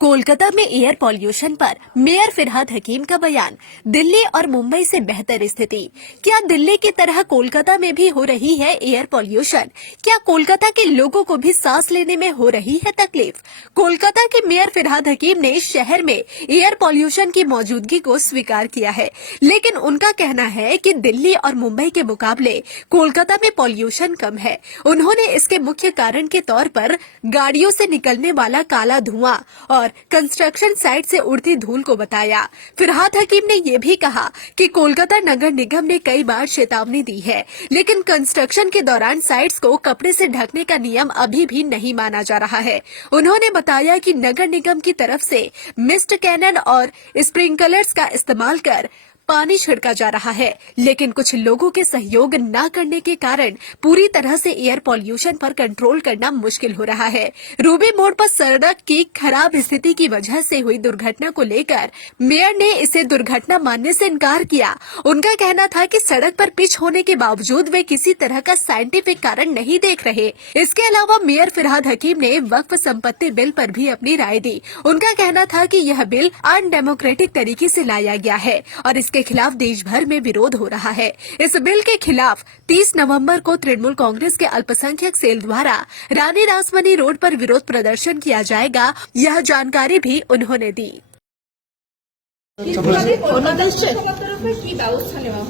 कोलकाता में air pollution पर mayor Firhad Hakim का बयान। दिल्ली और मुंबई से बेहतर स्थिति। क्या दिल्ली की तरह कोलकाता में भी हो रही है एयर पॉल्यूशन? क्या कोलकाता के लोगों को भी सांस लेने में हो रही है तकलीफ? कोलकाता के मेयर फिरहाद हकीम ने शहर में एयर पॉल्यूशन की मौजूदगी को स्वीकार किया है, लेकिन उनका कहना है कि दिल्ली और मुंबई के मुकाबले कोलकाता में पॉल्यूशन कम है। उन्होंने इसके मुख्य कारण के तौर पर गाड़ियों से निकलने वाला काला धुआं और कंस्ट्रक्शन साइट से उड़ती धूल को बताया। फिरहाद हकीम ने यह भी कहा कि कोलकाता नगर निगम ने कई बार चेतावनी दी है, लेकिन कंस्ट्रक्शन के दौरान साइट्स को कपड़े से ढकने का नियम अभी भी नहीं माना जा रहा है। उन्होंने बताया कि नगर निगम की तरफ से मिस्ट कैनन और स्प्रिंकलर्स का इस्तेमाल कर पानी छिड़का जा रहा है, लेकिन कुछ लोगों के सहयोग न करने के कारण पूरी तरह से एयर पॉल्यूशन पर कंट्रोल करना मुश्किल हो रहा है। रूबी मोड़ पर सड़क की खराब स्थिति की वजह से हुई दुर्घटना को लेकर मेयर ने इसे दुर्घटना मानने से इनकार किया। उनका कहना था कि सड़क पर पिच होने के बावजूद वे किसी तरह का साइंटिफिक कारण नहीं देख रहे। इसके अलावा मेयर फिरहाद हकीम ने वक्फ संपत्ति बिल पर भी अपनी राय दी। उनका कहना था कि यह बिल अनडेमोक्रेटिक तरीके से लाया गया है और इसके खिलाफ देश भर में विरोध हो रहा है। इस बिल के खिलाफ 30 नवंबर को तृणमूल कांग्रेस के अल्पसंख्यक सेल द्वारा रानी रासमनी रोड पर विरोध प्रदर्शन किया जाएगा, यह जानकारी भी उन्होंने दी।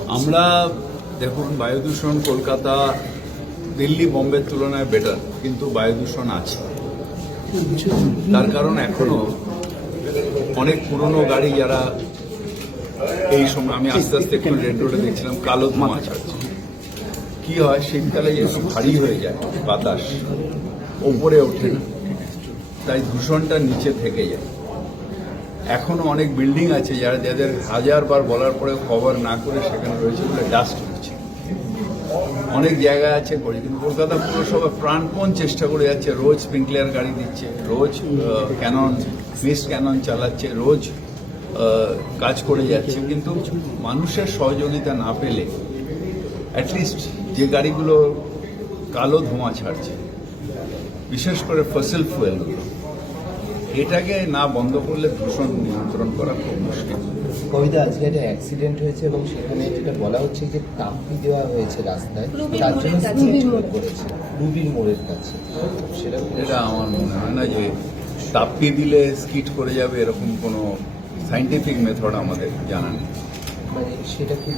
আমরা দেখুন বায়ু দূষণ কলকাতা দিল্লি বোম্বের তুলনায় বেটার, কিন্তু বায়ু দূষণ আছে। তার কারণ এখনো অনেক পুরনো গাড়ি যারা এই সময় আমি আস্তে আস্তে একটু রেড রোডে দেখছিলাম কালো ধোঁয়া ছাড়ছে। কি হয় শীতকালে একটু ভারী হয়ে যায়, বাতাস ওপরে ওঠে না, তাই দূষণটা নিচে থেকে যায়। এখনো অনেক বিল্ডিং আছে যাদের হাজারবার বলার পরে কভার না করে সেখানে রয়েছে বলে ডাস্ট হচ্ছে। অনেক জায়গা আছে করে, কিন্তু কলকাতা পুরসভা প্রাণপণ চেষ্টা করে যাচ্ছে। রোজ স্প্রিংকলার গাড়ি দিচ্ছে, রোজ ক্যানন মিস্ট ক্যানন চালাচ্ছে, রোজ কাজ করে যাচ্ছে, কিন্তু মানুষের সহযোগিতা না পেলে অ্যাটলিস্ট যে গাড়িগুলো কালো ধোঁয়া ছাড়ছে, বিশেষ করে ফসিল ফুয়েলগুলো, এটাকে না বন্ধ করলে দূষণ নিয়ন্ত্রণ করা খুব মুশকিল। কবিতা, আজকে একটা অ্যাক্সিডেন্ট হয়েছে এবং সেখানে যেটা বলা হচ্ছে যে তাপ্পি দেওয়া হয়েছে রাস্তায়, তার জন্য স্কিড করেছে রুবির মোড়ের কাছে। এটা আমার মনে হয় না যে তাপ্পি দিলে স্কিড করে যাবে, এরকম কোনো সাইন্টিফিক মেথড আমাদের জানা নেই। মানে সেটা কি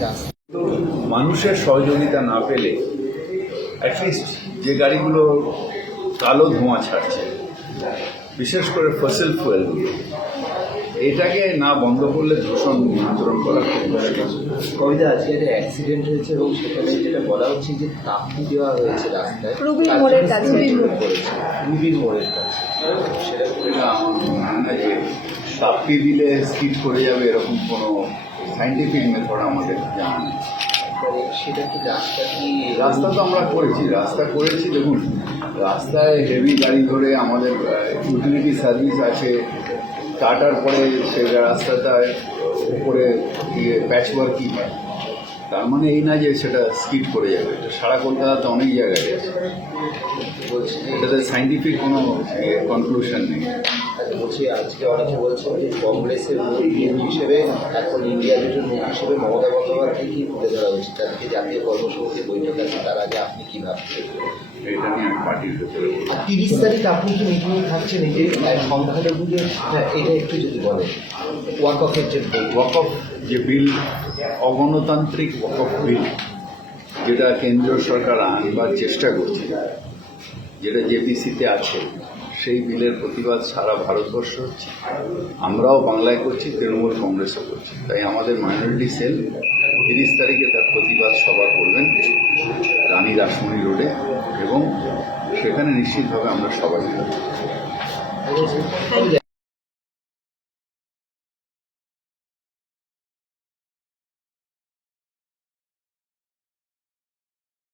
মানুষের সহযোগিতা না পেলে অ্যাটলিস্ট যে গাড়িগুলো কালো ধোঁয়া ছাড়ছে, বিশেষ করে ফসিল ফুয়েলগুলো, এটাকে না বন্ধ করলে দূষণ নিয়ন্ত্রণ করা খুব মুশকিল। কবিতা, আজকে একটা অ্যাক্সিডেন্ট হয়েছে এবং সেখানে যেটা বলা হচ্ছে যে তাপ্পি দেওয়া হয়েছে রাস্তায় রুবির মোড়ের কাছে। রুবির মোড়ের কাছে। এটা আমার মনে হয় না যে তাপ্পি দিলে স্কিড করে যাবে, এরকম কোনো সাইন্টিফিক মেথড আমাদের জানা নেই। মানে সেটা কি রাস্তা তো আমরা করেছি। দেখুন, রাস্তায় হেভি গাড়ি ধরে আমাদের ইউটিলিটি সার্ভিস আছে, কাটার পরে সে রাস্তাটায় উপরে দিয়ে প্যাচওয়ার্কই হয়। তার মানে এই না যে সেটা স্কিড করে যাবে। এটা সারা কলকাতাতে অনেক জায়গায় আছে, এটাতে সাইন্টিফিক কোনো কনক্লুশন নেই। বলছি, আজকে অনেকে বলছে যে কংগ্রেসের মুখ হিসেবে এখন ইন্ডিয়া জোটের মুখ হিসেবে মমতা বন্দ্যোপাধ্যায় কি তুলে ধরা উচিত? তাদেরকে জাতীয় কর্মসমিতি বৈঠক আছে, তার আগে আপনি কি ভাবছেন? এটা নিয়ে আমি পার্টির ভেতরে 30 তারিখ আপনি কি মিটিংয়ে থাকছেন? এই যে সংখ্যালঘুদের, এটা একটু যদি বলেন। ওয়াকফের যে ওয়াকফ যে বিল, অগণতান্ত্রিক ওয়াকফ বিল, যেটা কেন্দ্রীয় সরকার আনবার চেষ্টা করছে, যেটা জেপিসিতে আছে, সেই বিলের প্রতিবাদ সারা ভারতবর্ষ হচ্ছে। আমরাও বাংলায় করছি, তৃণমূল কংগ্রেসও করছি। তাই আমাদের মাইনরিটি সেল 30 তারিখে তার প্রতিবাদ সভা করবেন রানী রাসমণি রোডে, এবং সেখানে নিশ্চিতভাবে আমরা সবাই থাকব।